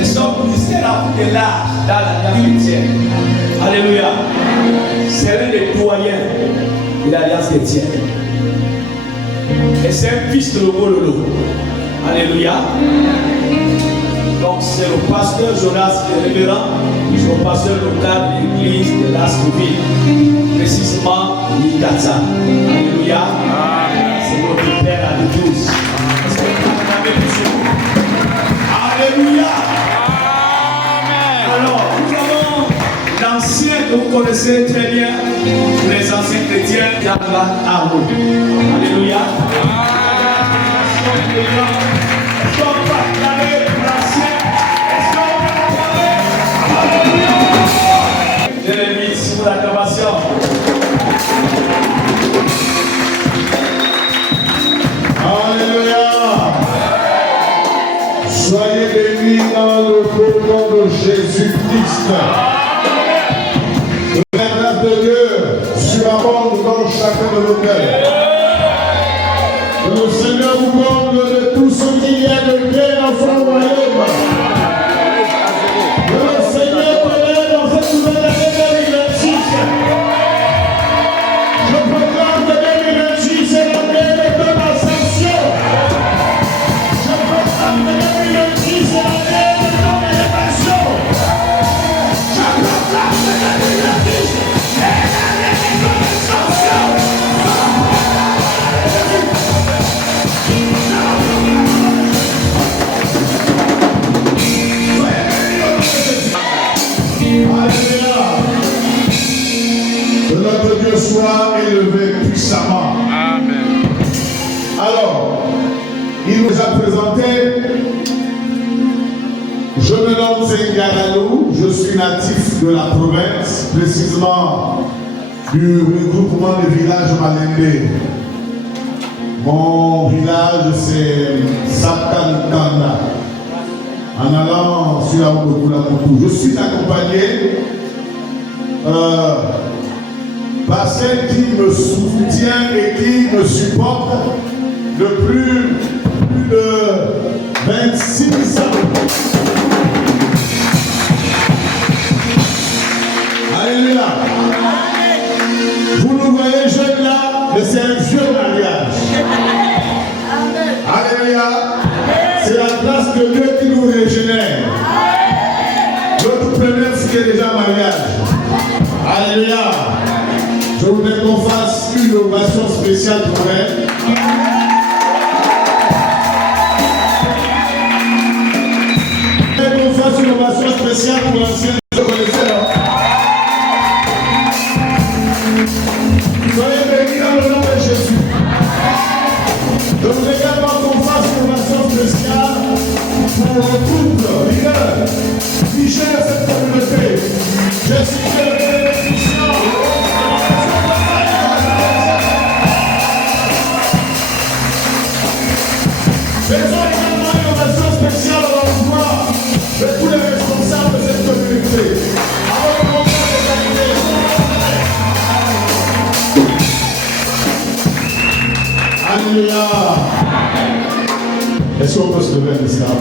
Et son ministère a pris de l'âge dans l'alliance chrétienne. Alléluia. C'est l'un des doyens de l'alliance chrétienne. Et c'est un fils de Lolo. Alléluia. Donc c'est le pasteur Jonas, le révérend, le pasteur local de l'église de l'Ascoville, précisément Mikata. Alléluia. C'est notre Père à nous tous. Est-ce que vous avez plus Alléluia. Alors, nous avons l'ancien que vous connaissez très bien, les anciens chrétiens, Yahweh Arou. Alléluia. Est-ce qu'on peut acclamer l'ancien? Est-ce qu'on peut acclamer? Alléluia. Je l'invite pour l'acclamation. Alléluia. Soyez bénis dans le beau nom de Jésus-Christ. La grâce de Dieu surabonde dans chacun de nos cœurs. Que le Seigneur vous comble de tout ce qu'il y a de bien dans son royaume. Que le Seigneur te l'aide dans cette nouvelle année 2026. Je proclame que 2026 est l'année de ton ascension. Je proclame que 2026 est l'année de ton élévation. Je proclame que 2026 est l'année de ton ascension. Que notre Dieu soit élevé puissamment. Amen. Alors, il nous a présenté. Je me nomme Zengaralou, je suis natif de la province, précisément du regroupement des villages Malembe. Mon village c'est Sapkanikanda. En allant sur la route de Koulamotou, je suis accompagné par celle qui me soutient et qui me supporte depuis plus de 26 ans. Alléluia. Vous nous voyez jeunes là, mais c'est un vieux mariage. Alléluia. C'est la grâce de Dieu qui nous régénère. Notre première c'était déjà mariage. Alléluia. Je voudrais qu'on fasse une ovation spéciale pour elle. Je voudrais qu'on fasse une ovation spéciale pour l'ancienne. Je connaissais là. Soyez bénis dans le nom de Jésus. Je voudrais également qu'on fasse une ovation spéciale pour le couple leader qui gère cette communauté. Je suis le bénéficiaire. Faisons également une ovation spéciale à l'emploi de tous les responsables de cette communauté. Avant de commencer les activités. Alléluia. Est-ce qu'on peut se lever à l'islam?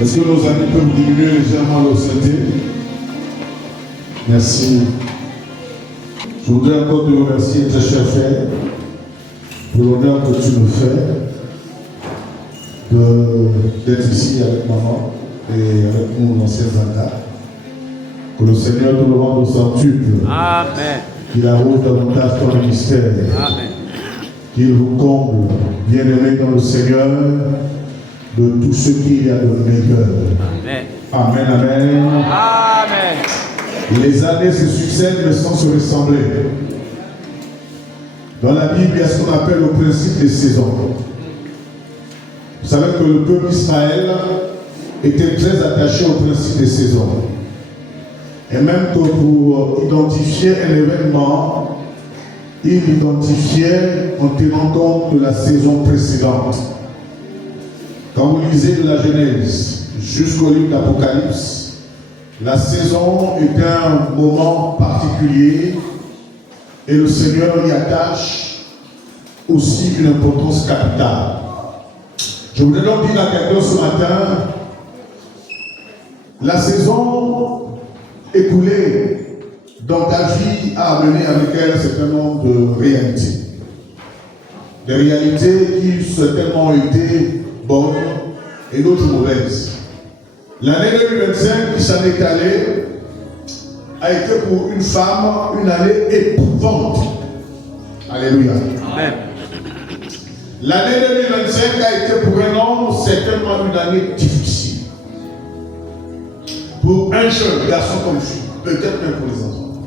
Est-ce que nos amis peuvent diminuer légèrement l'obscénité? Merci. Je voudrais encore te remercier, très cher frère, pour l'honneur que tu me fais d'être ici avec maman et avec nous, l'ancien Zanda. Que le Seigneur te le rende au centuple. Amen. Qu'il arrose davantage ton ministère. Amen. Qu'il vous comble, bien-aimé dans le Seigneur, de tout ce qu'il y a de meilleur. Amen. Amen, amen. Amen. Les années se succèdent mais sans se ressembler. Dans la Bible, il y a ce qu'on appelle le principe des saisons. Vous savez que le peuple d'Israël était très attaché au principe des saisons. Et même que pour identifier un événement, il l'identifiait en tenant compte de la saison précédente. Quand vous lisez de la Genèse jusqu'au livre d'Apocalypse, la saison est un moment particulier et le Seigneur y attache aussi une importance capitale. Je voudrais donc dire à quelqu'un ce matin, la saison écoulée dans ta vie a amené avec elle un certain nombre de réalités. Des réalités qui certainement ont été bonnes et d'autres mauvaises. L'année 2025 qui s'en est allée a été pour une femme une année éprouvante. Alléluia. Amen. L'année 2025 a été pour un homme certainement une année difficile. Pour un jeune garçon comme fille, peut-être même pour les enfants.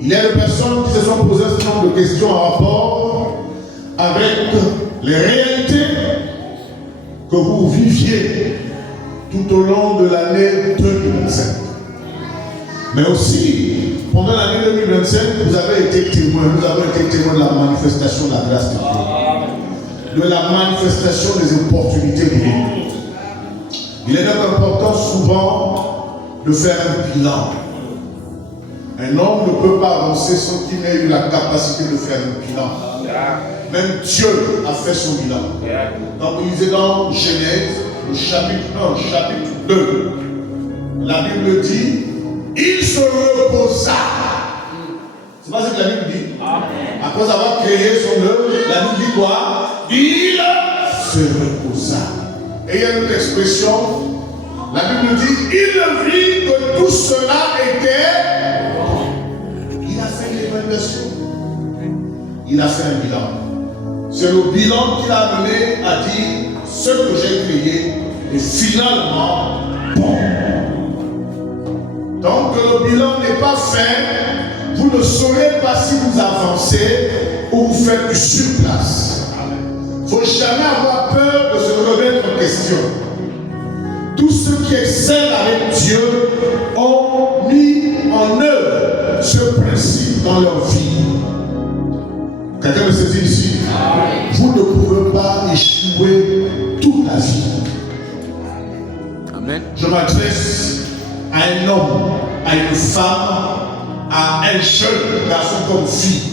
Il y a des personnes qui se sont posées un certain nombre de questions en rapport avec les réalités que vous viviez tout au long de l'année 2025. Mais aussi, pendant l'année 2025, vous avez été témoin, nous avons été témoins de la manifestation de la grâce de Dieu, de la manifestation des opportunités divines. Il est donc important souvent de faire un bilan. Un homme ne peut pas avancer sans qu'il ait eu la capacité de faire un bilan. Même Dieu a fait son bilan. Quand vous lisez dans Genèse, le chapitre 1, chapitre 2, la Bible dit, il se reposa. C'est pas ce que la Bible dit. Après avoir créé son œuvre, la Bible dit quoi? Il se reposa. Et il y a une autre expression, la Bible dit, il vit que tout cela était. Il a fait une évaluation. Il a fait un bilan. C'est le bilan qui l'a amené à dire ce que j'ai créé est finalement bon. Donc le bilan n'est pas fait, vous ne saurez pas si vous avancez ou vous faites du surplace. Il ne faut jamais avoir peur de se remettre en question. Tous ceux qui excellent avec Dieu ont mis en œuvre ce principe dans leur vie. Quelqu'un me saisit ici? Vous ne pouvez pas échouer toute la vie. Amen. Je m'adresse à un homme, à une femme, à un jeune garçon comme fille.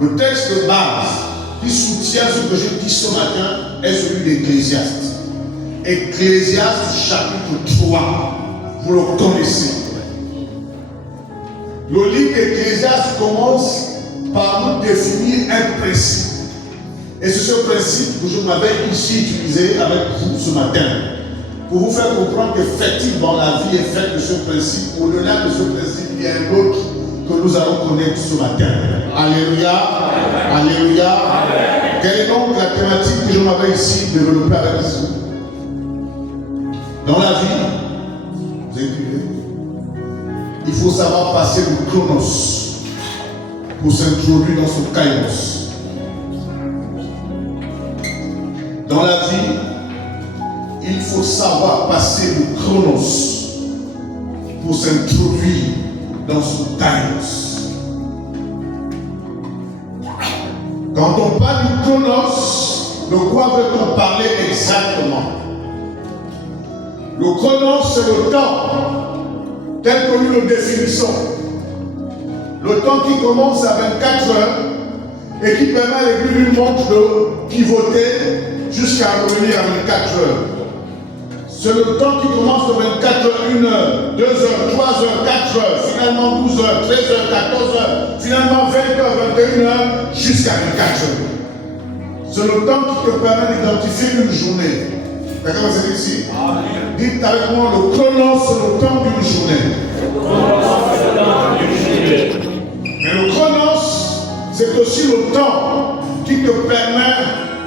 Le texte de base qui soutient ce que je dis ce matin est celui d'Ecclésiaste. Ecclésiaste chapitre 3, vous le connaissez. Le livre d'Ecclésiaste commence par nous définir un principe. Et c'est ce principe que je m'avais ici utilisé avec vous ce matin. Pour vous faire comprendre qu'effectivement la vie est faite de ce principe. Au-delà de ce principe, il y a un autre que nous allons connaître ce matin. Alléluia. Alléluia. Quelle est donc la thématique que je m'avais ici développée avec vous? Dans la vie, vous écrivez, il faut savoir passer le chronos pour s'introduire dans son kairos. Dans la vie, il faut savoir passer le chronos pour s'introduire dans son kairos. Quand on parle du chronos, de quoi veut-on parler exactement? Le chronos, c'est le temps tel que nous le définissons. Le temps qui commence à 24 heures et qui permet à l'aiguille d'une montre de pivoter jusqu'à revenir à 24 heures. C'est le temps qui commence de 24 heures, 1 heure, 2 heures, 3 heures, 4 heures, finalement 12 heures, 13 heures, 14 heures, finalement 20 heures, 21 heures, jusqu'à 24 heures. C'est le temps qui te permet d'identifier une journée. D'accord, vous êtes ici? Dites avec moi, le chronos, c'est le temps d'une journée. Mais le chronos, c'est aussi le temps qui te permet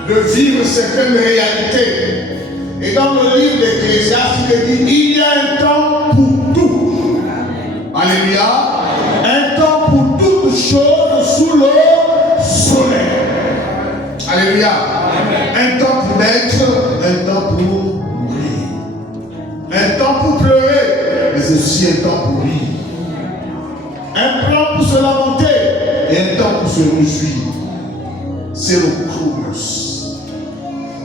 de vivre certaines réalités. Et dans le livre d'Ecclésiaste, il dit, il y a un temps pour tout. Alléluia. Un temps pour toutes choses sous le soleil. Alléluia. Un temps pour naître, un temps pour mourir. Un temps pour pleurer, mais aussi un temps pour rire. Un plan pour se lamenter et un temps pour se réjouir. C'est le chronos.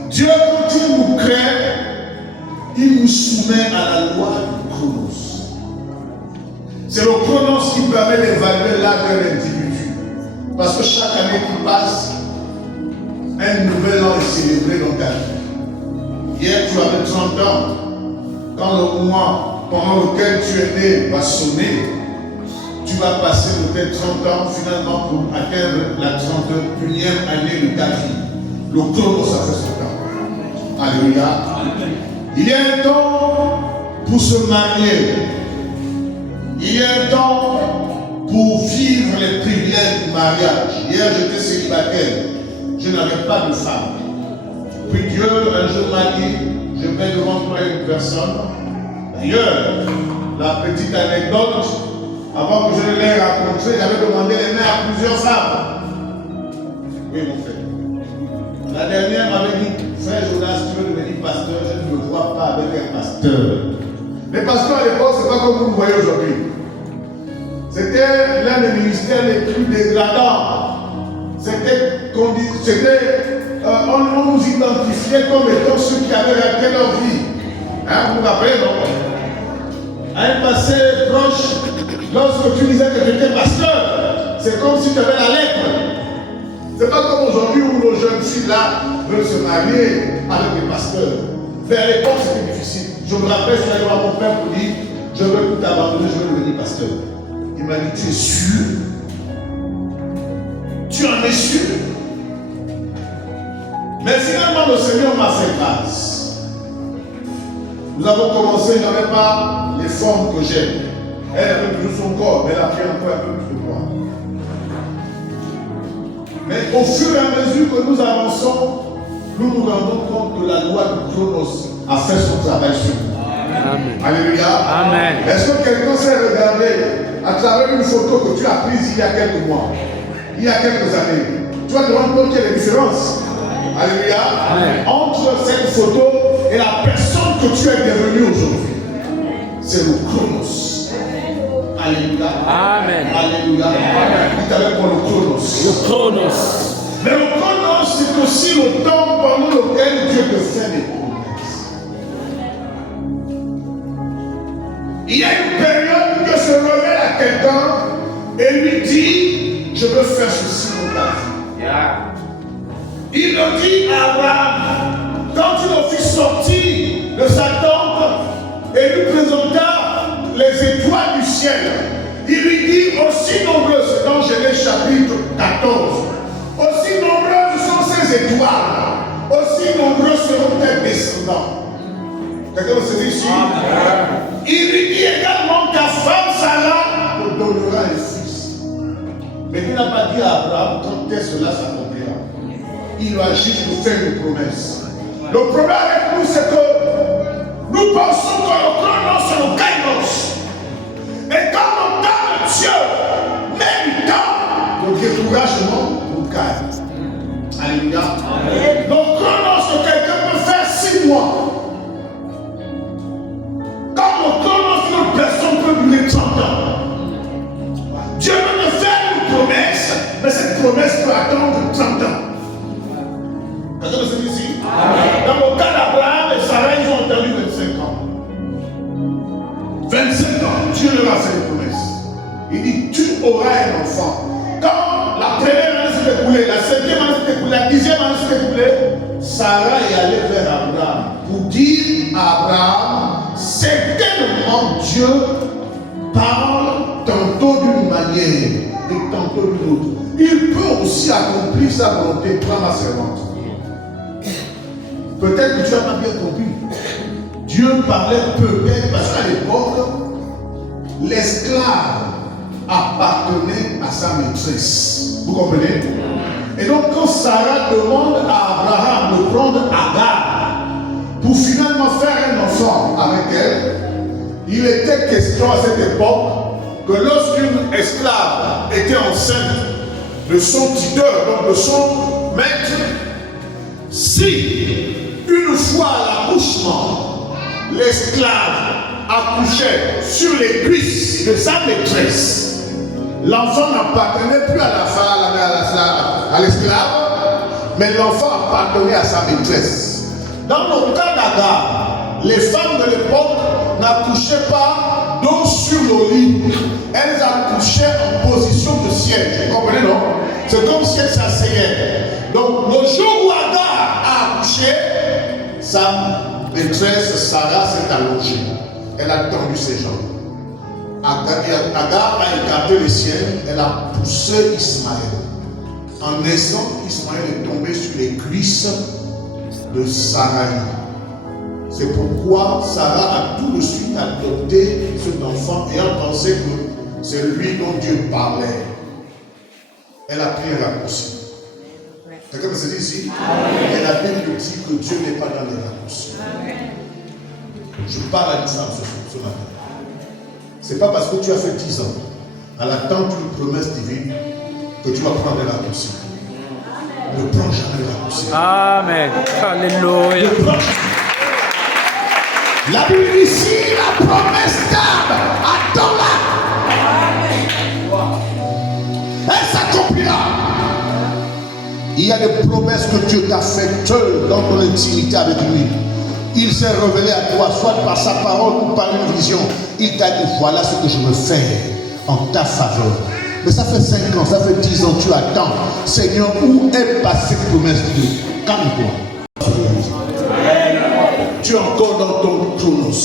Dieu, quand il nous crée, il nous soumet à la loi du chronos. C'est le chronos qui permet d'évaluer l'âge d'un individu. Parce que chaque année qui passe, un nouvel an est célébré dans ta vie. Hier, tu avais 30 ans. Quand le mois pendant lequel tu es né va sonner, tu vas passer peut-être 30 ans finalement pour atteindre la 31e année de ta vie. Le chronos, ça fait son temps. Alléluia. Il y a un temps pour se marier. Il y a un temps pour vivre les privilèges du mariage. Hier, j'étais célibataire. Je n'avais pas de femme. Puis Dieu, un jour m'a dit, je vais devant toi une personne. D'ailleurs, la petite anecdote, avant que je l'ai rencontré, j'avais demandé les mains à plusieurs femmes. Oui, mon frère. La dernière m'avait dit, frère Jonas, tu veux devenir pasteur, je ne me vois pas avec un pasteur. Les pasteurs à l'époque, ce n'est pas comme vous me voyez aujourd'hui. C'était l'un des ministères les plus dégradants. On nous identifiait comme étant ceux qui avaient raté leur vie. Hein, vous vous rappelez, non? À un passé proche, lorsque tu disais que tu étais pasteur, c'est comme si tu avais la lettre. C'est pas comme aujourd'hui où nos jeunes filles là veulent se marier avec des pasteurs. Mais à l'époque, c'était difficile. Je me rappelle, je suis allé voir mon père pour dire, je veux tout abandonner, je veux devenir pasteur. Il m'a dit, tu es sûr? Tu en es sûr? Mais finalement, le Seigneur m'a fait grâce. Nous avons commencé, il n'avait pas les formes que j'aime. Elle avait toujours son corps, mais elle a pris encore un peu plus de moi. Mais au fur et à mesure que nous avançons, nous nous rendons compte que la loi du chronos a fait son travail sur nous. Amen. Alléluia. Amen. Est-ce que quelqu'un s'est regardé à travers une photo que tu as prise il y a quelques mois, il y a quelques années? Tu vas te rendre compte qu'il y a des différences. Alléluia. Amen. Entre cette photo et la personne que tu es devenue aujourd'hui, c'est le chronos. Alléluia. Amen. Alléluia. Dites avec moi le chronos. Le chronos. Mais le chronos, c'est aussi le temps pendant lequel Dieu te fait des promesses. Il y a une période que se révèle à quelqu'un et lui dit, je veux faire ceci dans ta vie. Il le dit à Abraham, quand il le fit sortir de sa tente et lui présenta les étoiles du ciel, il lui dit, aussi nombreuses, c'est dans Genèse chapitre 14, aussi nombreuses sont ces étoiles, aussi nombreux seront tes descendants. Quelqu'un se dit ici? Il lui dit également, ta femme Sarah te donnera un fils. Mais il n'a pas dit à Abraham quand est-ce que cela s'accomplira. Il lui a juste fait une promesse. Le problème avec nous, c'est que nous pensons que le chronos, c'est le kairos. Et quand le temps de Dieu met du temps, le découragement nous gagne. Alléluia. Le chronos que quelqu'un peut faire 6 mois. Quand le chronos d'une personne peut durer 30 ans. Dieu veut te faire une promesse, mais cette promesse peut attendre 30 ans. Est-ce que c'est ici? Dans le cas d'Abraham et Sarah, ils ont entendu 25 ans. 25 ans, Dieu leur a fait une promesse. Il dit, tu auras un enfant. Quand la première année s'est écoulée, la 5e année s'est écoulée, la 10e année s'est écoulée, Sarah est allée vers Abraham pour dire à Abraham, certainement Dieu parle tantôt d'une manière et tantôt d'une autre. Il peut aussi accomplir sa volonté. Prends ma servante. Peut-être que tu n'as pas bien compris. Dieu parlait peut-être parce qu'à l'époque, l'esclave appartenait à sa maîtresse. Vous comprenez? Et donc quand Sarah demande à Abraham de prendre Agar pour finalement faire un enfant avec elle, il était question à cette époque que lorsqu'une esclave était enceinte de son tuteur, donc de son maître, si une fois à l'accouchement, l'esclave accouchait sur les cuisses de sa maîtresse, l'enfant n'appartenait plus à l'esclave, mais l'enfant appartenait à sa maîtresse. Dans le cas d'Agar, les femmes de l'époque n'accouchaient pas dos sur le lit. Elles accouchaient en position de siège. Vous comprenez, non? C'est comme si elles s'asseyaient. Donc, le jour où Agar a accouché, sa maîtresse Sarah s'est allongée. Elle a tendu ses jambes. Agar a écarté le ciel. Elle a poussé Ismaël. En naissant, Ismaël est tombé sur les cuisses de Sarah. C'est pourquoi Sarah a tout de suite adopté cet enfant et a pensé que c'est lui dont Dieu parlait. Elle a pris un raccourci. Quelqu'un me dit ici? Et la Bible dit que Dieu n'est pas dans les raccourcis. Je parle à distance ce matin. Ce n'est pas parce que tu as fait 10 ans à l'attente d'une promesse divine que tu vas prendre les raccourcis. Ne prends jamais les raccourcis. Amen. Alléluia. La Bible dit ici, la promesse d'âme, attends-la. Elle s'accomplira. Il y a des promesses que Dieu t'a faites dans ton intimité avec lui. Il s'est révélé à toi, soit par sa parole ou par une vision. Il t'a dit, voilà ce que je veux faire en ta faveur. Mais ça fait 5 ans, ça fait 10 ans, tu attends. Seigneur, où est passée cette promesse de Dieu? Calme-toi. Tu es encore dans ton chronos.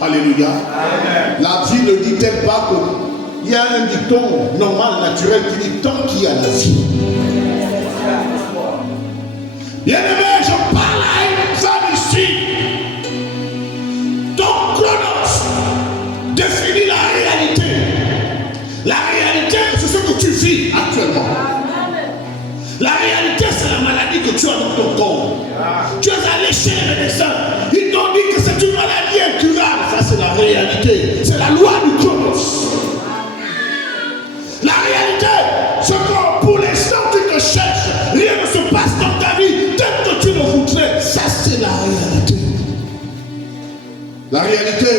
Alléluia. Amen. La vie ne dit-elle pas qu'il y a un dicton normal, naturel qui dit tant qu'il y a la vie. Bien-aimé, je parle à une femme ici. Ton chronos définit la réalité. La réalité, c'est ce que tu vis actuellement. La réalité, c'est la maladie que tu as dans ton corps. Tu es allé chez les médecins. Ils t'ont dit que c'est une maladie incurable. Ça, c'est la réalité. C'est la loi du chronos. La réalité, c'est que pour l'instant tu te cherches, rien ne se passe dans ta vie tel que tu le voudrais. Ça, c'est la réalité. La réalité,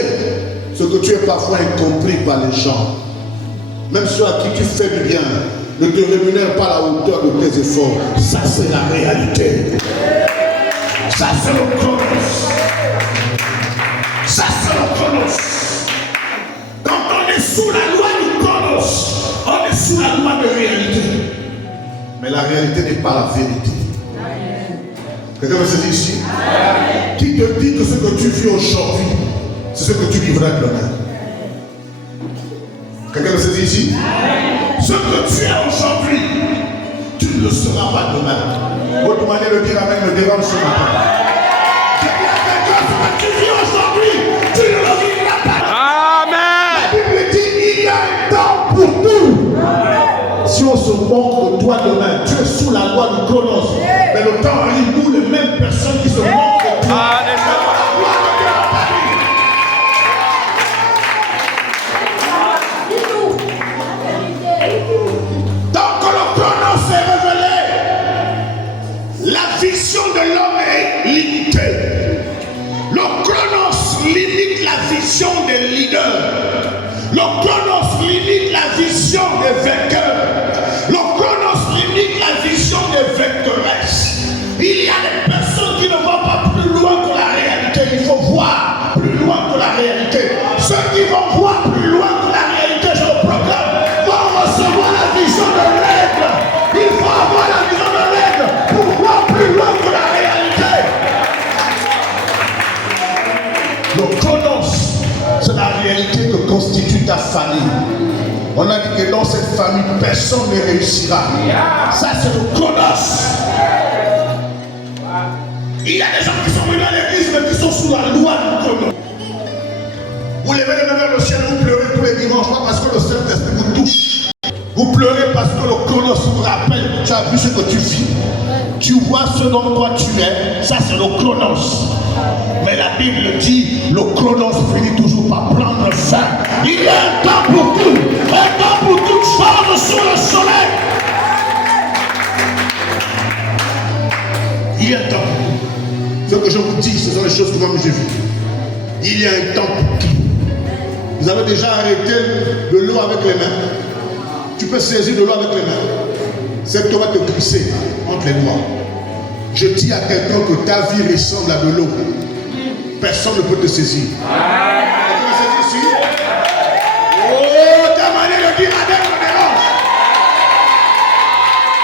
c'est que tu es parfois incompris par les gens. Même ceux à qui tu fais du bien ne te rémunèrent pas à la hauteur de tes efforts. Ça, c'est la réalité. Ça, c'est le chronos. Ça, c'est le chronos. Quand on est sous la loi du chronos, on est sous la loi de réalité. Mais la réalité n'est pas la vérité. Quelqu'un me dit ici? Qui te dit que ce que tu vis aujourd'hui, c'est ce que tu vivras demain? Quelqu'un me dit ici? Ce que tu es aujourd'hui, tu ne le seras pas demain. Votre manière de dire amen me dérange ce matin. Je dis à quelqu'un, ce que tu vis aujourd'hui, tu ne le vivras pas. Amen. La Bible dit, il y a un temps pour tout. Si on se moque de toi demain, tu es sous la loi du chronos. Mais le temps arrive où les mêmes personnes qui se moquent de toi. Tant que le chronos est révélé, la vision de l'homme est limitée. Le chronos limite la vision des leaders. Le chronos limite la vision des vainqueurs. Le chronos limite la vision des vainqueuresses. Il y a des personnes qui ne vont pas plus loin que la réalité. Il faut voir plus loin que la réalité. Ceux qui vont voir plus loin que la réalité, je le proclame, vont recevoir la vision de l'aigle. Il faut avoir la vision de l'aigle pour voir plus loin que la réalité. construit ta famille. On a dit que dans cette famille, personne ne réussira. Ça, c'est le chronos. Il y a des gens qui sont venus à l'église, mais qui sont sous la loi du chronos. Vous levez les mains vers le ciel, vous pleurez tous les dimanches, pas parce que le Saint-Esprit vous touche. Vous pleurez parce que le chronos vous rappelle que tu as vu ce que tu vis. Tu vois ce dont toi tu es. Ça, c'est le chronos. Mais la Bible dit, le chronos finit toujours par prendre fin. Il y a un temps pour tout. Un temps pour toutes choses sous le soleil. Il y a un temps. Ce que je vous dis, ce sont les choses que moi j'ai vues. Il y a un temps pour tout. Vous avez déjà arrêté de l'eau avec les mains. Tu peux saisir de l'eau avec les mains. C'est que tu vas te glisser entre les doigts. Je dis à quelqu'un que ta vie ressemble à de l'eau. Personne ne peut te saisir. Tu peux me saisir ici? Oh, ta manière de dire avec me dérange.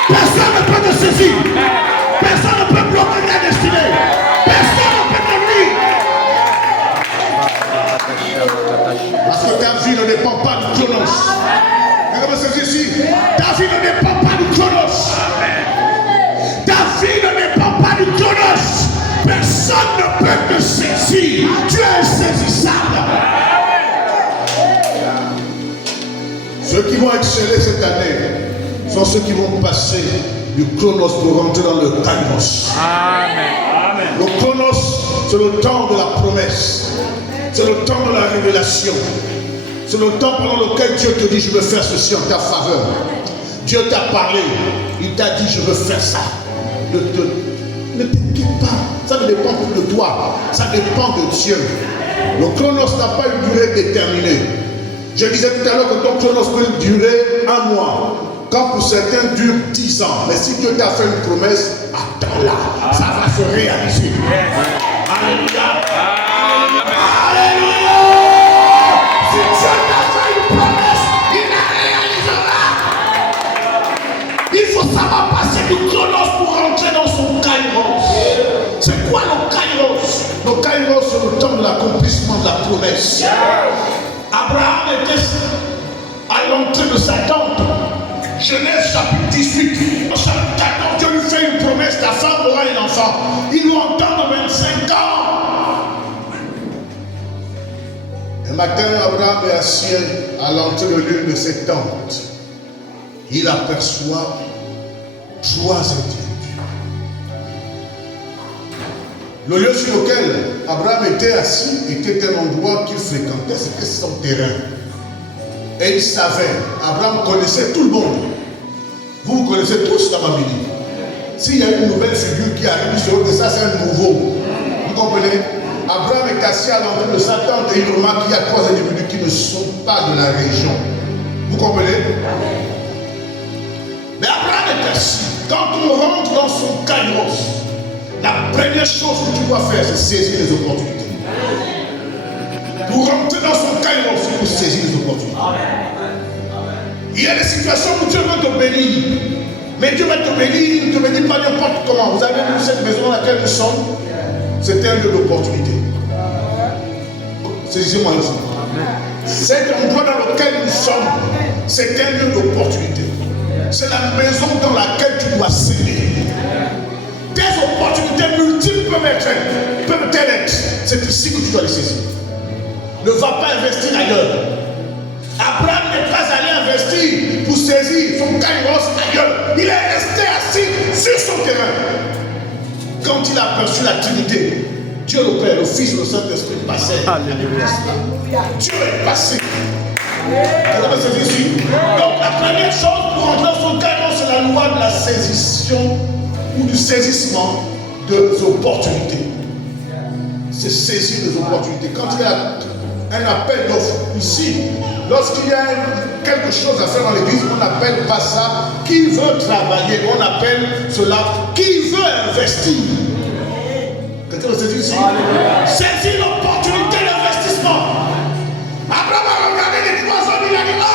Personne ne peut te saisir. Personne ne peut bloquer ta destinée. Personne ne peut te nuire. Parce que ta vie ne dépend pas du chronos. Tu peux me saisir ici? Ta vie ne dépend pas du chronos. Ta vie ne dépend pas du chronos. Personne ne peut te saisir. Tu es insaisissable. Ceux qui vont exceller cette année sont ceux qui vont passer du chronos pour rentrer dans le kairos. Amen. Le chronos, c'est le temps de la promesse. C'est le temps de la révélation. C'est le temps pendant lequel Dieu te dit, je veux faire ceci en ta faveur. Dieu t'a parlé. Il t'a dit, je veux faire ça. Ne t'inquiète pas. Ça ne dépend plus de toi. Ça dépend de Dieu. Le chronos n'a pas une durée déterminée. Je disais tout à l'heure que ton chronos peut durer un mois. Quand pour certains dure 10 ans. Mais si Dieu t'a fait une promesse, attends-la. Ça va se réaliser. Alléluia. Alléluia. Si Dieu t'a fait une promesse, il la réalisera. Il faut savoir passer du chronos pour rentrer dans son kairos. C'est quoi le kairos? Le kairos, c'est le temps de l'accomplissement de la promesse. Abraham était à l'entrée de sa tente. Genèse chapitre 18. Au chapitre 14, Dieu lui fait une promesse, ta femme aura un enfant. Il doit entendre 25 ans. Un matin, Abraham est assis à l'entrée de l'une de ses tentes. Il aperçoit 3 individus. Le lieu sur lequel Abraham était assis était un endroit qu'il fréquentait, c'était son terrain. Et il savait, Abraham connaissait tout le monde. Vous connaissez tous la famille. S'il y a une nouvelle figure qui arrive, il sera que ça c'est un nouveau. Vous comprenez? Abraham est assis à l'entrée de sa tente et il remarque qu'il y a 3 individus qui ne sont pas de la région. Vous comprenez? Mais Abraham est assis. Quand on rentre dans son kairos, la première chose que tu dois faire, c'est saisir les opportunités. Pour rentrer dans son kairos, il faut saisir les opportunités. Il y a des situations où Dieu veut te bénir. Mais Dieu va te bénir, il ne te bénit pas n'importe comment. Vous avez vu cette maison dans laquelle nous sommes? C'est un lieu d'opportunité. Saisissez-moi ici. Cet endroit dans lequel nous sommes, c'est un lieu d'opportunité. C'est la maison dans laquelle tu dois s'aider. Tes opportunités multiples peuvent-elles être. C'est ici que tu dois les saisir. Ne va pas investir ailleurs. Abraham n'est pas allé investir pour saisir son kairos ailleurs. Il est resté assis sur son terrain. Quand il a aperçu la Trinité, Dieu le Père, le Fils, le Saint-Esprit passaient. Alléluia. Dieu est passé. Donc la première chose pour entrer dans son kairos, c'est la loi de la saisissement ou du saisissement des opportunités. C'est saisir des opportunités. Quand il y a un appel d'offres ici, lorsqu'il y a quelque chose à faire dans l'église, on n'appelle pas ça qui veut travailler, on appelle cela qui veut investir. Quelqu'un le saisit ici? Saisir l'opportunité d'investissement. Abraham a regardé les 3 hommes, il a dit, oh,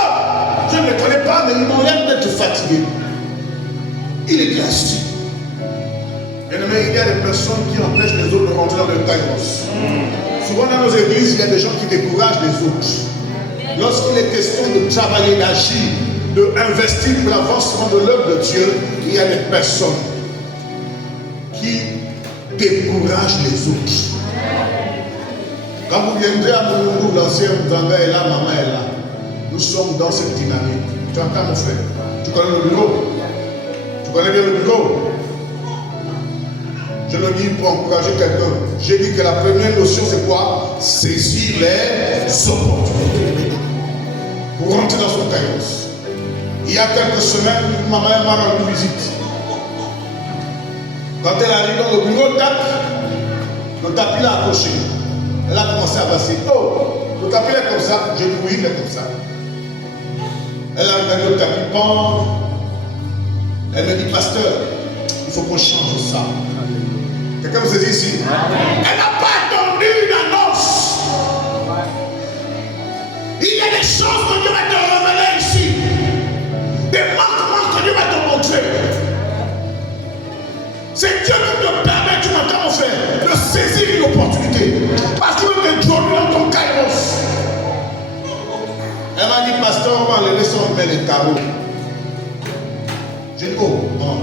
je ne les connais pas, mais ils m'ont l'air d'être fatigués. Il était assis. Bien-aimé, il y a des personnes qui empêchent les autres de rentrer dans le kairos. Souvent dans nos églises, il y a des gens qui découragent les autres. lorsqu'il est question de travailler, d'agir, d'investir pour l'avancement de l'œuvre de Dieu, il y a des personnes qui découragent les autres. Quand vous viendrez à Mouloulou, l'ancien Mouzanga est là, maman est là. Nous sommes dans cette dynamique. Tu entends mon frère? Tu connais le bureau? Tu connais bien le bureau? Je le dis pour encourager quelqu'un. J'ai dit que la première notion c'est quoi? Saisir les opportunités. Pour rentrer dans son kairos. Il y a quelques semaines, maman m'a rendu visite. Quand elle arrive dans le bureau, le tapis l'a accroché. Elle a commencé à passer. Oh, le tapis est comme ça. J'ai dit oui, il est comme ça. Elle a regardé le tapis. Bon. Elle me dit, pasteur, il faut qu'on change ça. Quelqu'un vous dit ici? Elle n'a pas attendu une annonce. Il y a des choses que Dieu va te révéler ici. Des manquements que Dieu va te montrer. C'est Dieu qui te permet, tu m'entends mon frère, de saisir une opportunité. Parce qu'il veut te donner dans ton kairos. Elle m'a dit, pasteur, on va enlever son bel les carreaux. J'ai dit, oh, non.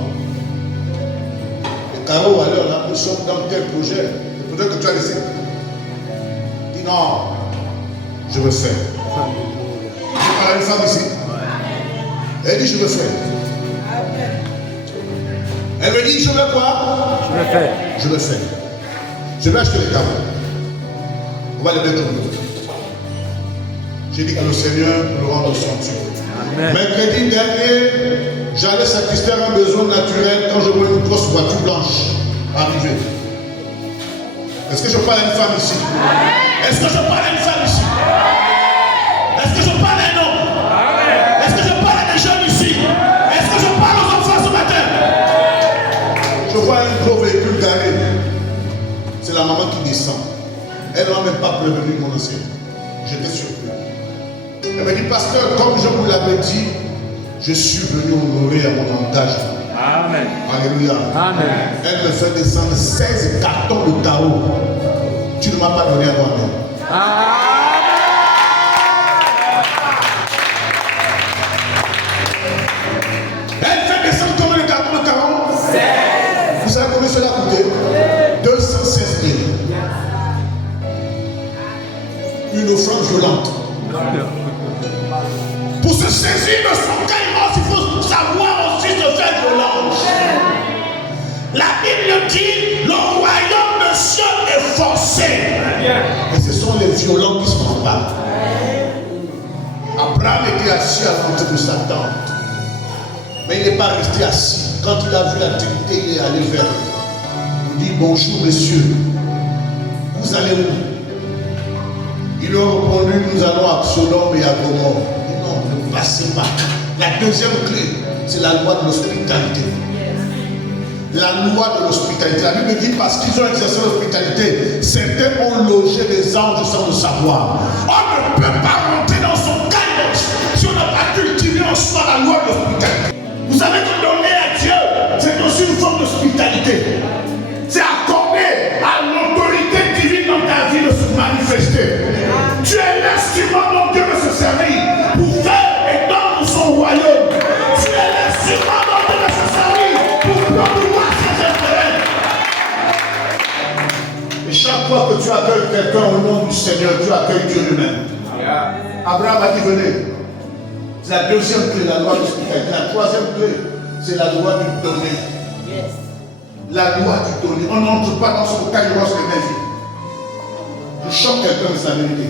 Les carreaux, alors là, nous sommes dans tel projet. Le projet que tu as laissé. Dis non, je veux faire. Il y a une femme ici. Elle dit, je veux faire. Elle me dit, je veux quoi? Je veux faire. Je veux faire. Je vais acheter les carreaux. On va les mettre au milieu. J'ai dit que le Seigneur nous le rende somptueux. Mercredi dernier, j'allais satisfaire un besoin naturel quand je vois une grosse voiture blanche arriver. Est-ce que je parle à une femme ici? Est-ce que je parle à une femme ici? Est-ce que je parle à un homme? Est-ce que je parle à des jeunes ici? Est-ce que je parle aux enfants ce matin? Je vois un gros véhicule garé. C'est la maman qui descend. Elle n'a même pas prévenu mon ancien. J'étais surpris. Elle m'a dit, pasteur, comme je vous l'avais dit, je suis venu honorer à mon engagement. Amen. Alléluia. Amen. Elle me fait descendre 16 cartons de tarot. Tu ne m'as pas donné à moi-même. Elle fait descendre combien de cartons de tarot? 16. Vous savez combien cela a coûté? 216 000. Une offrande violente. Pour se saisir de son kairos, il faut savoir aussi se faire violence. La Bible dit, le royaume de Dieu est forcé. Et ce sont les violents qui se embarquent. Abraham était assis à l'entrée de sa tente. Mais il n'est pas resté assis. Quand il a vu la Trinité, il est allé vers eux. Il dit, bonjour messieurs, vous allez où? Ils ont répondu, nous allons à Sodome et à Gomorrhe. Non, ne passez pas. La deuxième clé, c'est la loi de l'hospitalité. La loi de l'hospitalité. La Bible dit, parce qu'ils ont exercé l'hospitalité, certains ont logé des anges sans le savoir. On ne peut pas rentrer dans son kairos si on n'a pas cultivé en soi la loi de l'hospitalité. Vous savez que donner à Dieu, c'est aussi une forme d'hospitalité. C'est accorder à l'autorité divine dans ta vie de se manifester. Tu es l'instrument dont Dieu veut se servir pour faire étendre son royaume. Tu es l'instrument dont Dieu veut se servir pour promouvoir ses intérêts. Et chaque fois que tu accueilles quelqu'un au nom du Seigneur, tu accueilles Dieu lui-même. Abraham a dit venez. C'est la deuxième clé, la loi de l'hospitalité. La troisième clé, c'est la loi du donner. La loi du donner. On n'entre pas dans son kairos de ma vie. Je choque quelqu'un de sa vérité.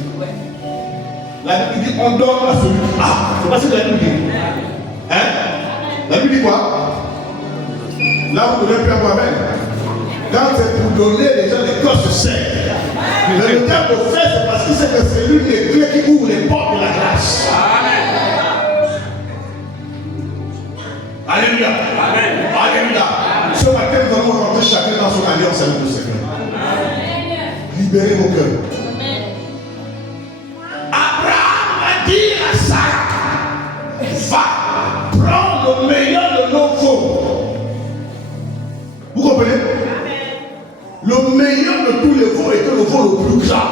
La Bible dit on donne à celui qui a. C'est pas ce que la Bible dit. Hein? La Bible dit quoi? Là vous ne donnez plus à moi-même. Quand c'est pour donner, les gens, les corps se serrent. Mais le terme de fait, c'est parce que c'est l'une des clés qui ouvre les portes de la grâce. Alléluia. Amen. Alléluia. Ce matin, nous allons rentrer chacun dans son alliance avec le Seigneur. Libérez vos cœurs. Abraham a dit à Sarah, va prendre le meilleur de nos veaux. Vous comprenez? Le meilleur de tous les veaux était le veau le plus gras.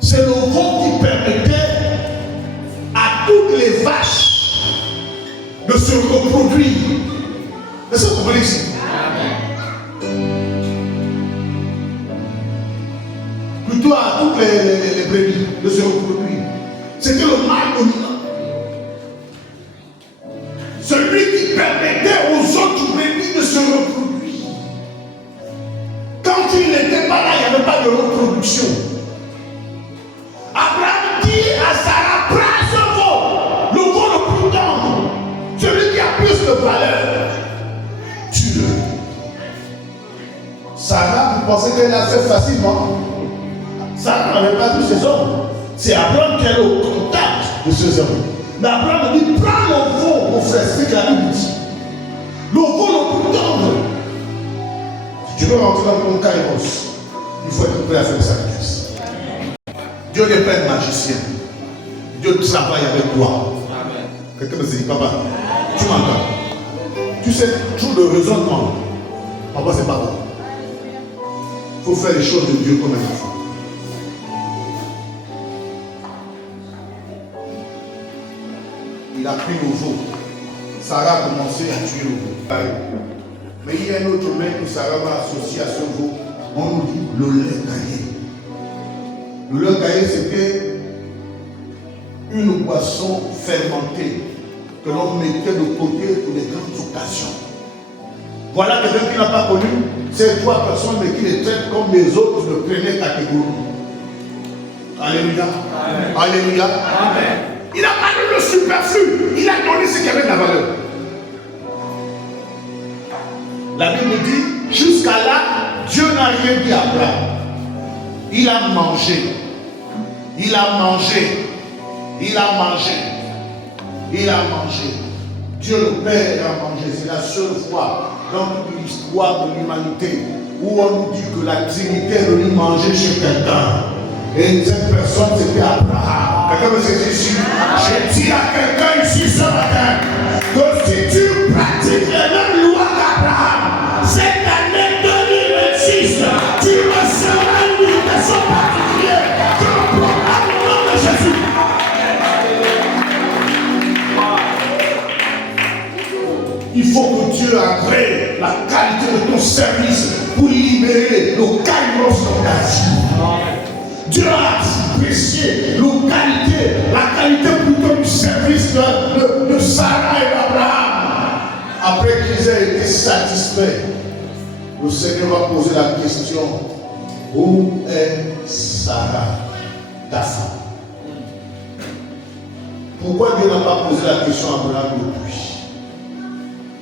C'est le veau qui permet ces vaches de se reproduire. Est-ce que vous comprenez ici? Plutôt à toutes les brebis de se reproduire. C'était le mal dominant. Celui qui permettait aux autres brebis de se reproduire. Quand il n'était pas là, il n'y avait pas de reproduction. Abraham dit à Sarah, prends ce veau, le veau le plus tendre, celui qui a plus de valeur, tue-le. Sarah, vous pensez qu'elle a fait facilement? Sarah n'avait pas vu ses hommes. C'est Abraham qui est au contact de ces hommes. Mais Abraham dit, prends le veau, mon frère, c'est ce que la Bible dit. Le veau le plus tendre. Si tu veux rentrer dans ton kairos, il faut être prêt à faire le sacrifice. Dieu n'est pas un magicien. Dieu travaille avec toi. Quelqu'un me dit, papa, tu m'entends? Tu sais, tout le raisonnement. Papa, c'est pas bon. Il faut faire les choses de Dieu comme un enfant. Il a pris le veau. Sarah a commencé à tuer le veau. Mais il y a un autre mec que Sarah va associer à ce veau. On nous dit le lait caillé. Le lait caillé, c'était une boisson fermentée que l'on mettait de côté pour les grandes occasions. Voilà quelqu'un qui n'a pas connu ces trois personnes, mais qui les traitent comme les autres de première catégorie. Alléluia. Amen. Alléluia. Amen. Il n'a pas donné le superflu, il a donné ce qui avait de la valeur. La Bible dit, jusqu'à là, Dieu n'a rien dit à Abraham. Il a mangé. Il a mangé. Il a mangé. Il a mangé. Dieu le Père a mangé. C'est la seule fois dans toute l'histoire de l'humanité où on nous dit que la Trinité est venue manger chez quelqu'un. Et cette personne, c'était Abraham. Quelqu'un me dit ici. Je dis à quelqu'un ici ce matin que si tu pratiques les mêmes lois qu'Abraham, cette année 2026, tu recevras une invitation particulière que le programme au nom de Jésus. Il faut que Dieu agrée la qualité de ton service pour libérer le kairos de ta vie. Dieu a apprécié la qualité plutôt du service de Sarah et d'Abraham. Après qu'ils aient été satisfaits, le Seigneur va poser la question, où est Sarah, ta femme? Pourquoi Dieu n'a pas posé la question à Abraham depuis?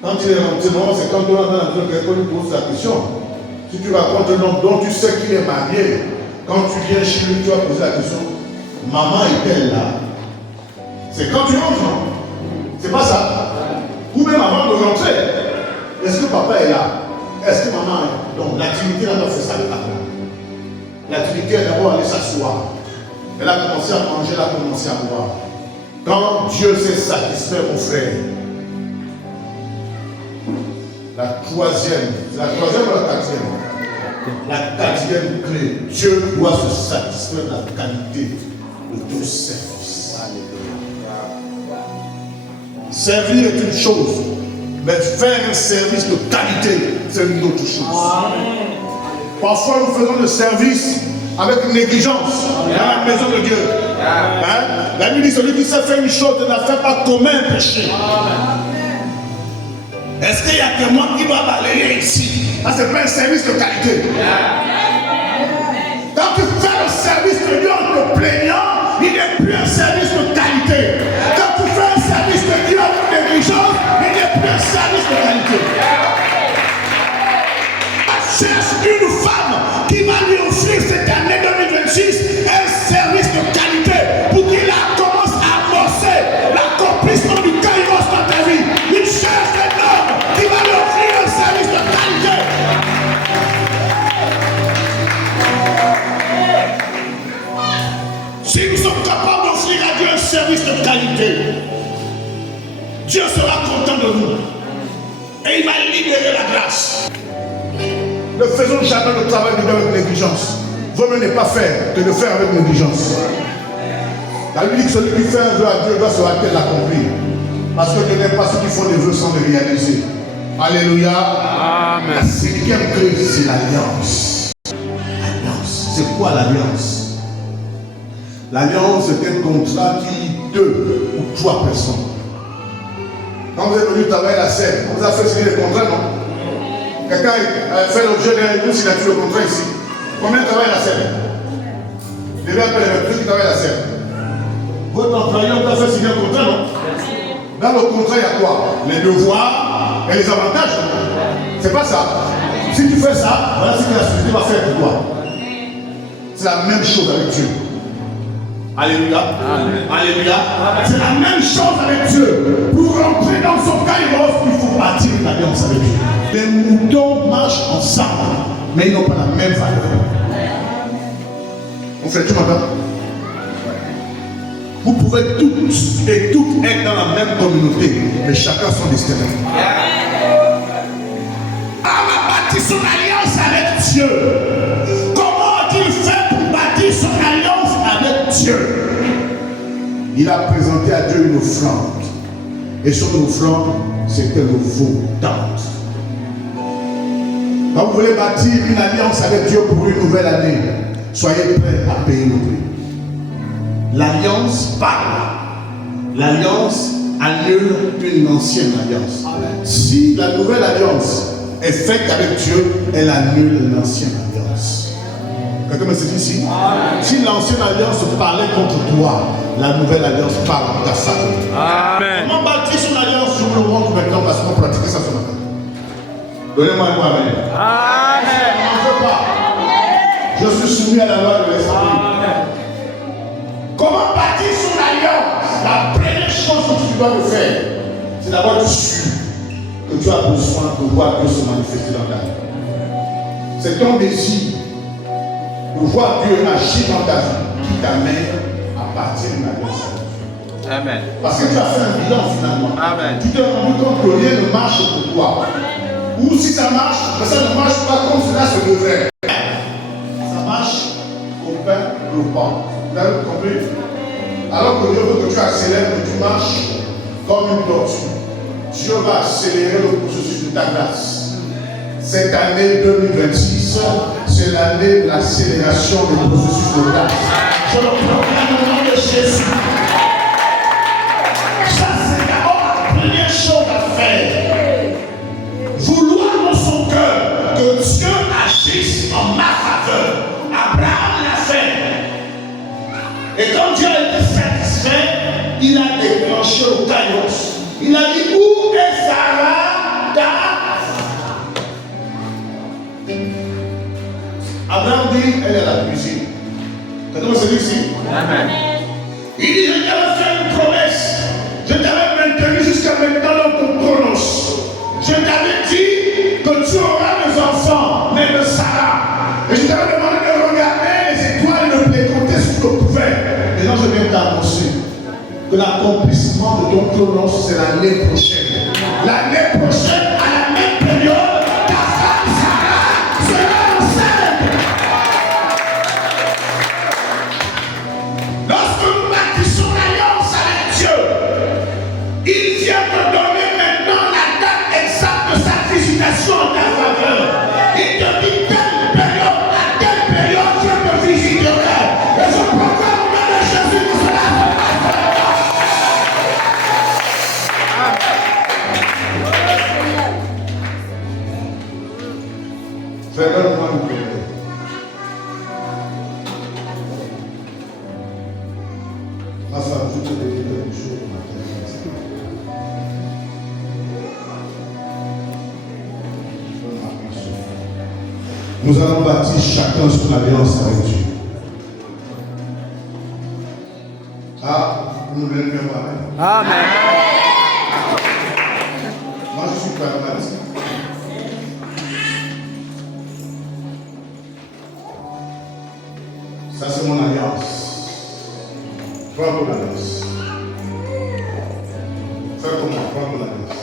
Quand il est rentré, c'est quand on est dans la maison quelqu'un lui pose la question. Si tu racontes un homme dont tu sais qu'il est marié, quand tu viens chez lui, tu vas poser la question, maman est-elle là? C'est quand tu rentres, non? C'est pas ça. Ou même avant de rentrer, est-ce que papa est là? Est-ce que maman est là? Donc l'activité n'a pas fait ça avec Abraham. L'activité est d'abord aller s'asseoir. Elle a commencé à manger, elle a commencé à boire. Quand Dieu s'est satisfait, mon frère, la troisième ou la quatrième? La quatrième clé, Dieu doit se satisfaire de la qualité de ton service. Servir est une chose, mais faire un service de qualité, c'est une autre chose. Parfois, nous faisons le service avec négligence dans la maison de Dieu. La Bible dit, celui qui sait faire une chose ne la fait pas comme un péché. Est-ce qu'il y a que moi qui dois balayer ici? Ça, c'est pas un service de qualité. Quand tu fais le service de Dieu en te plaignant, il n'est plus un service de qualité. Quand tu fais un service de Dieu avec négligence, il n'est plus un service de qualité. Cherche une femme qui va lui offrir cette année 2026 un service de qualité pour qu'il commence à amorcer l'accomplissement du kairos dans ta vie. Il cherche un homme qui va lui offrir un service de qualité. Si nous sommes capables d'offrir à Dieu un service de qualité, Dieu sera content de nous et il va libérer la grâce. Ne faisons jamais le travail de Dieu avec négligence. Vaut mieux ne pas faire que de faire avec négligence. La Bible dit que celui qui fait un vœu à Dieu doit se hâter de l'accomplir. Parce que Dieu n'aime pas ceux qui font des vœux sans les réaliser. Alléluia. Amen. La cinquième clé, c'est l'alliance. L'alliance. C'est quoi l'alliance? L'alliance, c'est un contrat qui lie 2 ou 3 personnes. Quand vous êtes venu travailler à la scène, on vous a fait signer des contrats, non? Quelqu'un a fait l'objet d'une signature de contrat ici. Combien travaillent à la scène? Je vais appeler les ceux qui travaillent à la scène. Votre employeur t'a fait signer un contrat, non? Dans le contrat, il y a quoi? Les devoirs et les avantages. C'est pas ça. Si tu fais ça, voilà ce que la société va faire pour toi. C'est la même chose avec Dieu. Alléluia. Amen. Alléluia. C'est la même chose avec Dieu. Pour rentrer dans son kairos, il faut bâtir une alliance avec Dieu. Les moutons marchent ensemble, mais ils n'ont pas la même valeur. Vous faites tout maintenant? Vous pouvez tous et toutes être dans la même communauté, mais chacun son destin. Abraham a bâti son alliance avec Dieu. Comment a-t-il fait pour bâtir son alliance avec Dieu? Il a présenté à Dieu une offrande. Et son offrande, c'était le veau d'âne. Quand vous voulez bâtir une alliance avec Dieu pour une nouvelle année, soyez prêts à payer le prix. L'alliance parle. L'alliance annule une ancienne alliance. Si la nouvelle alliance est faite avec Dieu, elle annule l'ancienne alliance. Quelqu'un me dit ici? Si l'ancienne alliance parlait contre toi, la nouvelle alliance parle en ta faveur. Amen. Comment bâtir son alliance? Je vous le montre maintenant parce qu'on pratique ça ce matin. Donnez-moi un mot, amen. Amen. Je n'en veux pas. Je suis soumis à la loi de l'esprit. Comment bâtir son alliance? La première chose que tu dois le faire, c'est d'abord être sûr que tu as besoin de voir Dieu se manifester dans ta vie. C'est ton désir de voir Dieu agir dans ta vie qui t'amène à bâtir une alliance. Amen. Parce que tu as fait un bilan finalement. Amen. Tu t'es rendu compte que rien ne marche pour toi. Ou si ça marche, mais ça ne marche pas comme cela se devrait. Ça marche au pain le pain. Vous avez compris? Alors que Dieu veut que tu accélères, que tu marches comme une tortue. Dieu va accélérer le processus de ta grâce. Cette année 2026, c'est l'année de l'accélération du processus de grâce. Je le proclame au nom de Jésus. Ça, c'est d'abord la première chose à faire. Vouloir dans son cœur que Dieu agisse en ma faveur. Abraham l'a fait. Et quand Dieu a été satisfait, il a déclenché le kairos. Il a dit, où est Sarah ta femme? Abraham dit, elle est à la cuisine. Quelqu'un se dit ici? Amen. Il dit, je t'avais fait une promesse. Je t'avais maintenu jusqu'à maintenant dans ton chronos. Je t'avais dit que tu auras des enfants, mais de Sarah. Et je t'avais demandé de regarder les étoiles et de les compter sur le couvert. Et là, je viens t'annoncer que l'accomplissement de ton chronos, c'est l'année prochaine. L'année prochaine, à la même période, ta femme Sarah sera enceinte. Lorsque nous bâtissons l'alliance avec Dieu, il vient te donner maintenant la date exacte de sa visitation en ta faveur. Il te dit telle période, à telle période, Dieu te visiterait. Et je proclame au nom de Jésus que cela se passe. Fais-le-moi une prière. Ma femme, je te dis quelque chose matin. Nous allons bâtir chacun son alliance avec Dieu. Ah, vous ne voulez pas voir. Amen. Moi, je suis pragmatique. Ça, c'est mon alliance. Prends ton alliance. Fais comme moi, prends ton alliance.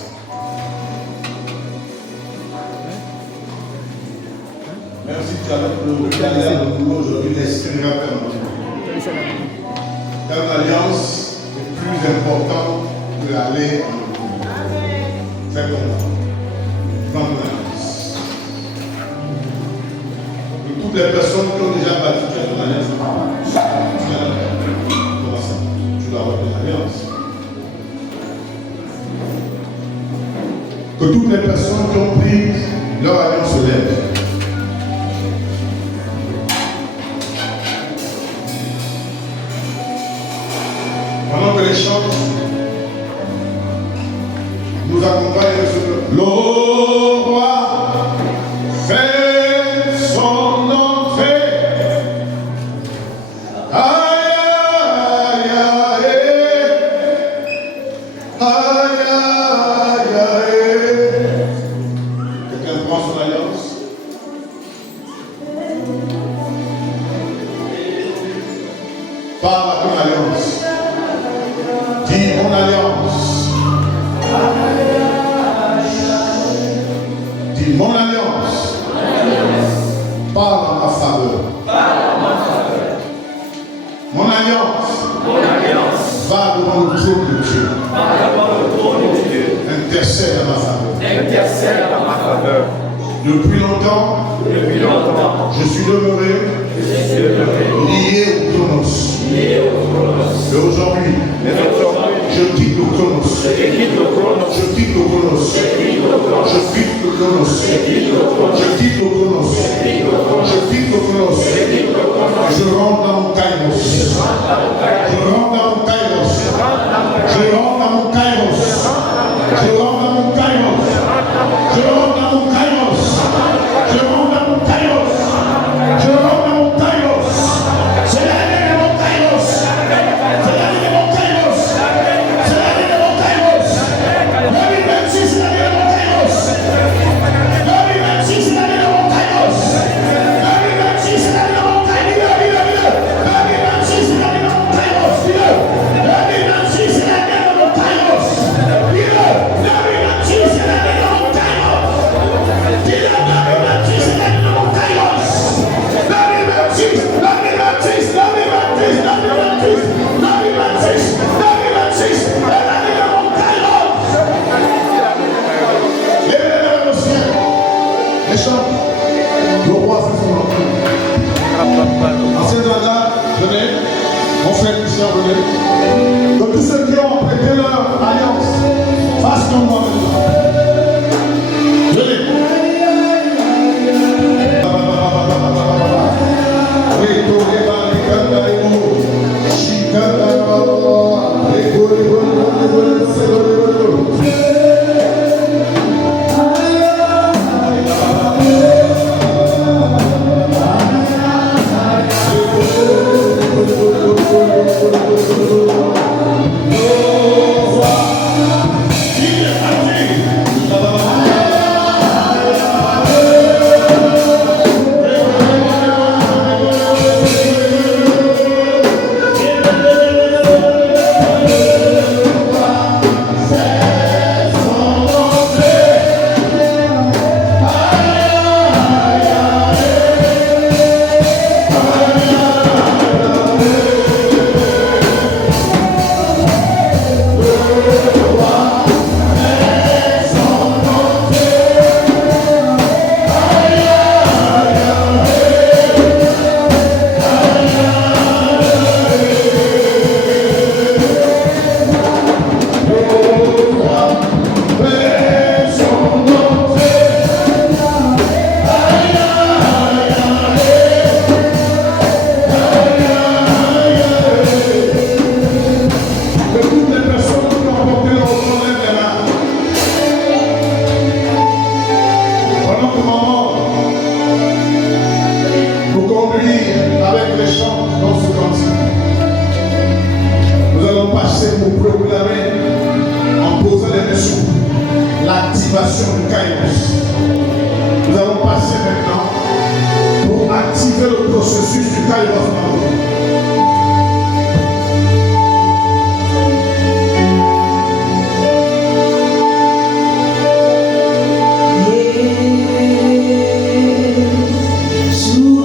Même si tu as le boulot aujourd'hui, laisse-le rappeler. dans l'alliance est plus important que aller en faire comme dans l'alliance. De toutes les personnes qui ont déjà battu dans l'alliance, comment ça? Tu dois avoir une alliance. Que toutes les personnes qui ont pris leur alliance se lèvent. Pendant que les chants nous accompagnent sur le roi fait son entrée. Aïe, aïe, aïe, aïe, aïe, aïe. Quelqu'un prend son alliance? Parle à ton alliance. Dis mon alliance. Dis mon alliance. Parle en ma faveur. Mon alliance va devant le trône de Dieu. Intercède à ma faveur. Depuis longtemps, je suis demeuré lié au chronos. Et aujourd'hui, je quitte le chronos. Je quitte le chronos. Je quitte le chronos. Je quitte le chronos. Je quitte le chronos. Je rentre dans mon kairos. Je rentre dans mon kairos. Je rentre dans mon kairos. Je rentre dans mon kairos. Je rentre dans mon kairos. Je rentre dans mon kairos. Je rentre dans mon kairos. C'est l'année de mon kairos. C'est l'année de mon kairos. C'est l'année de mon kairos. 2026, c'est l'année de mon kairos. 2026, c'est l'année de mon kairos. 2026, c'est l'année de mon kairos. 2026, c'est l'année de mon kairos. 2026, c'est l'année de mon kairos. 2026, c'est l'année de mon kairos. 2026, c'est l'année de mon kairos. 2026, 2026, 2026, 2026, 2026, 2026, c'est l'année de mon kairos. Lèvez les mains au ciel. Les chants. Le roi fait son entrée. Ancien Dada, venez. Mon frère Christian, venez. Donc tous ceux qui ont prêté leur alliance, fassent comme moi maintenant. Venez. L'activation du Kairos. Nous allons passer maintenant pour activer le processus du Kairos. Sous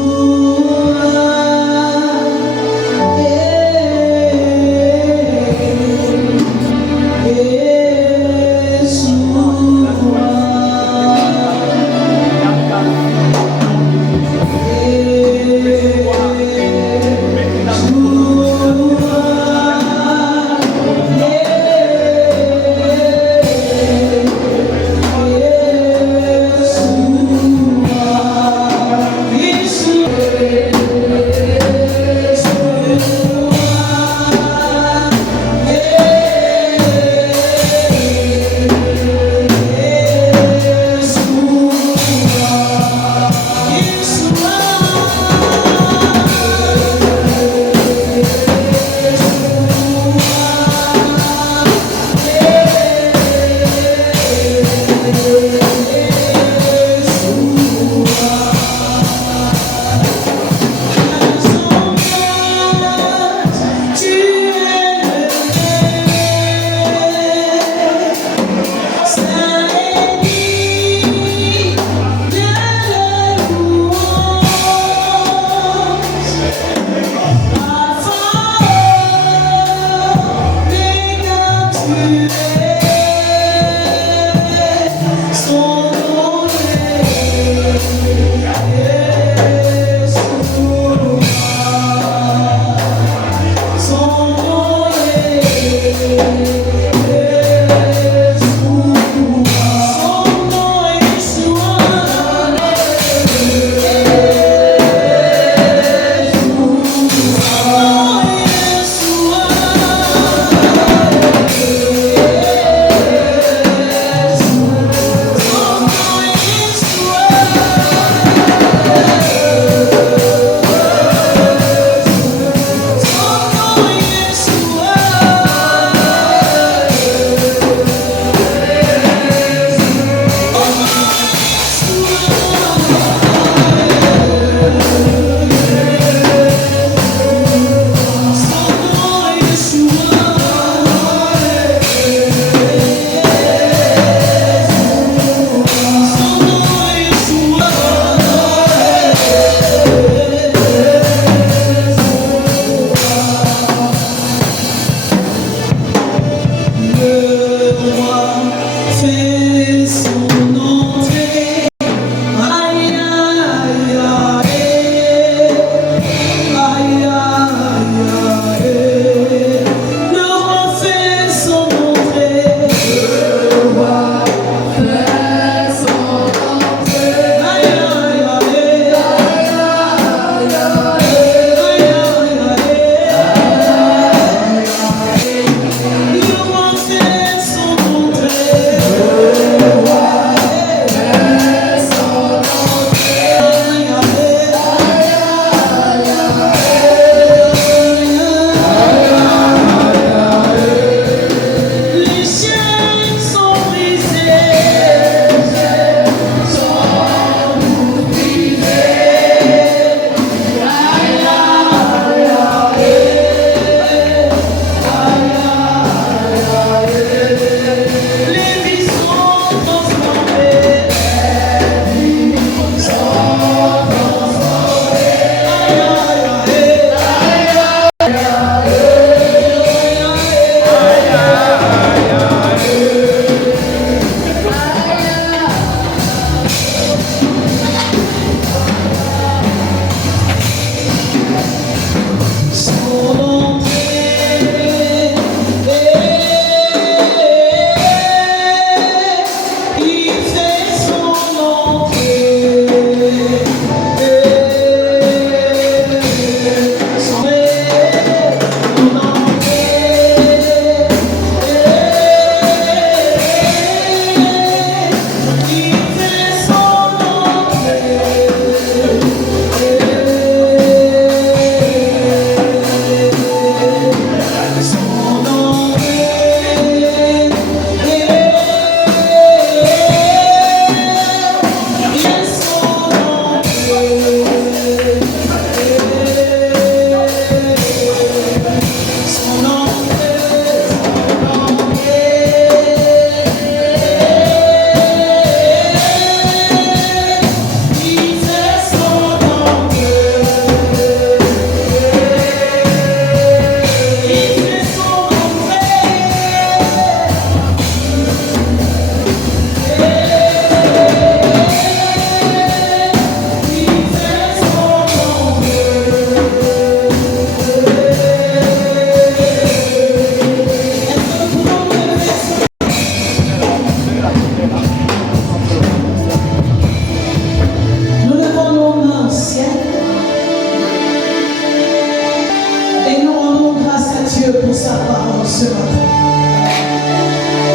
Dieu pour sa parole ce matin.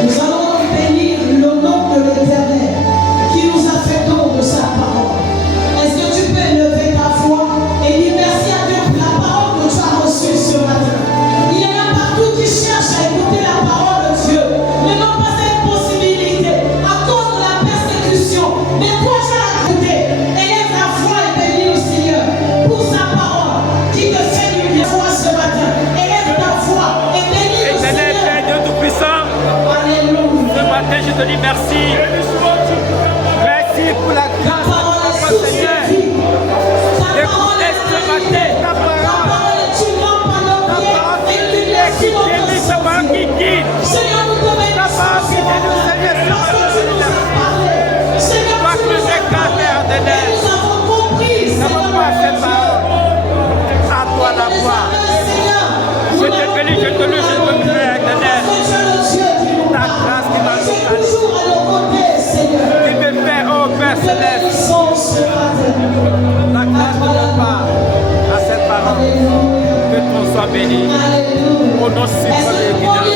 Nous allons bénir le nom de l'Éternel qui nous a fait don de sa parole. Est-ce que tu peux élever ta voix et dire merci à Dieu pour la parole que tu as reçue ce matin? Il y en a partout qui cherchent à écouter la parole de Dieu, mais n'ont pas cette possibilité à cause de la persécution. Mais toi, tu as écouté. Élève la voix et bénis le Seigneur pour sa parole qui te fait du bien ce matin. Élève ta voix et bénis le Éternel Seigneur. Père Dieu Tout-Puissant, Alléluia. ce matin je te dis merci. Merci pour la La grâce parole est de source notre Seigneur. de vie. Ta parole Écoutez est ce la matin vérité. ta Ta parole. parole est une lampe à nos Ta parole pieds et qui une guérit, qui lumière guérit, ta parole qui guide. Seigneur, nous te bénissons parole qui ce guide, matin. Seigneur, Parce que tu nous as parlé. Seigneur, Toi tu qui nous nous as éclaires, parlé. Éternel. Et nous avons compris, Nous Seigneur, avons pas cette mon Dieu. parole. À toi la voix. Je te bénis, je te loue, je te prie, Éternel. Ta grâce qui m'a donné. Qui me fait, oh Père Céleste, la grâce de mon part à cette parole. Que ton soit béni. Au nom de Jésus.